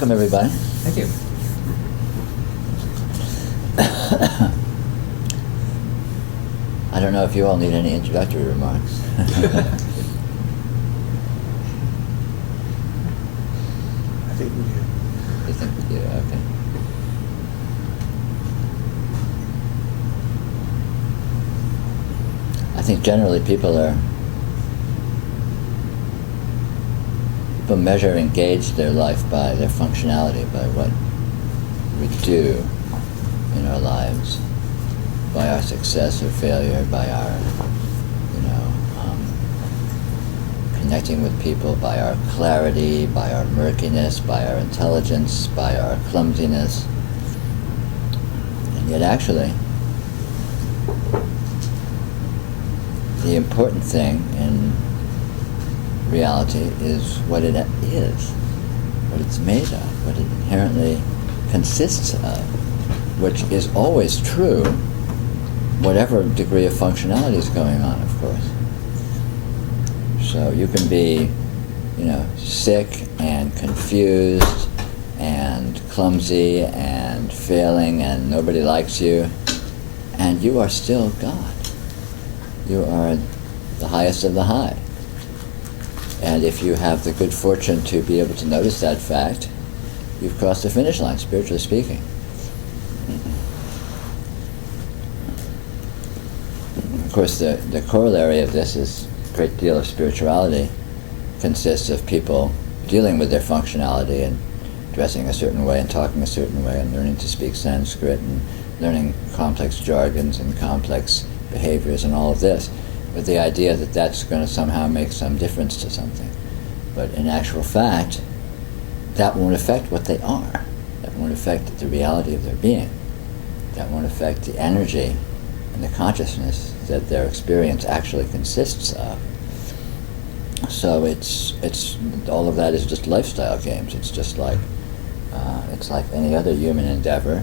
welcome everybody. Thank you. I don't know if you all need any introductory remarks. I think we do. You think we do? Okay. I think generally people measure and gauge their life by their functionality, by what we do in our lives, by our success or failure, by our, connecting with people, by our clarity, by our murkiness, by our intelligence, by our clumsiness. And yet actually, the important thing in reality is what it is, what it's made of, what it inherently consists of, which is always true, whatever degree of functionality is going on, of course. So you can be, sick and confused and clumsy and failing and nobody likes you, and you are still God. You are the highest of the high. And if you have the good fortune to be able to notice that fact, you've crossed the finish line, spiritually speaking. Of course, the corollary of this is a great deal of spirituality consists of people dealing with their functionality and dressing a certain way and talking a certain way and learning to speak Sanskrit and learning complex jargons and complex behaviors and all of this, with the idea that that's going to somehow make some difference to something. But in actual fact, that won't affect what they are. That won't affect the reality of their being. That won't affect the energy and the consciousness that their experience actually consists of. So it's all of that is just lifestyle games. It's just like any other human endeavor.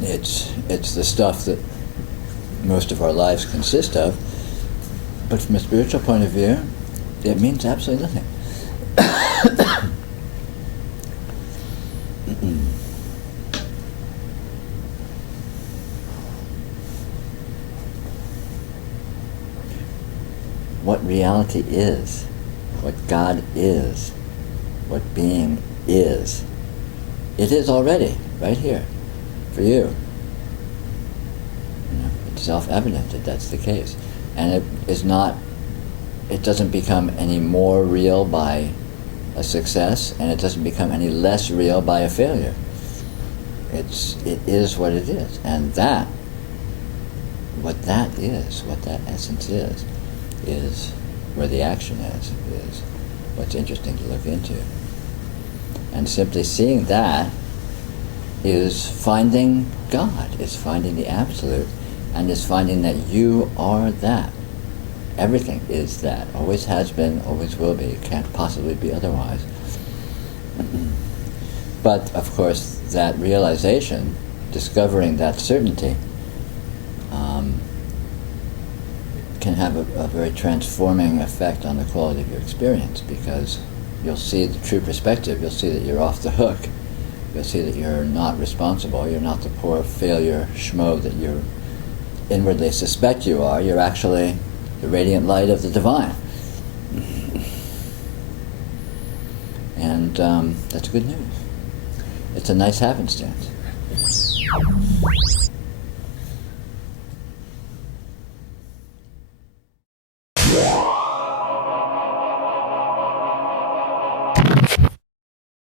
It's the stuff that most of our lives consist of, but from a spiritual point of view, it means absolutely nothing. What reality is, what God is, what being is, it is already right here for you. It's self-evident that that's the case. And it doesn't become any more real by a success, and it doesn't become any less real by a failure. It is what it is. And what that essence is where the action is what's interesting to look into. And simply seeing that is finding God, is finding the Absolute, and is finding that you are that. Everything is that. Always has been, always will be. It can't possibly be otherwise. But, of course, that realization, discovering that certainty, can have a very transforming effect on the quality of your experience, because you'll see the true perspective. You'll see that you're off the hook. You'll see that you're not responsible. You're not the poor failure schmo that you inwardly suspect you are. You're actually the radiant light of the divine. And that's good news. It's a nice happenstance.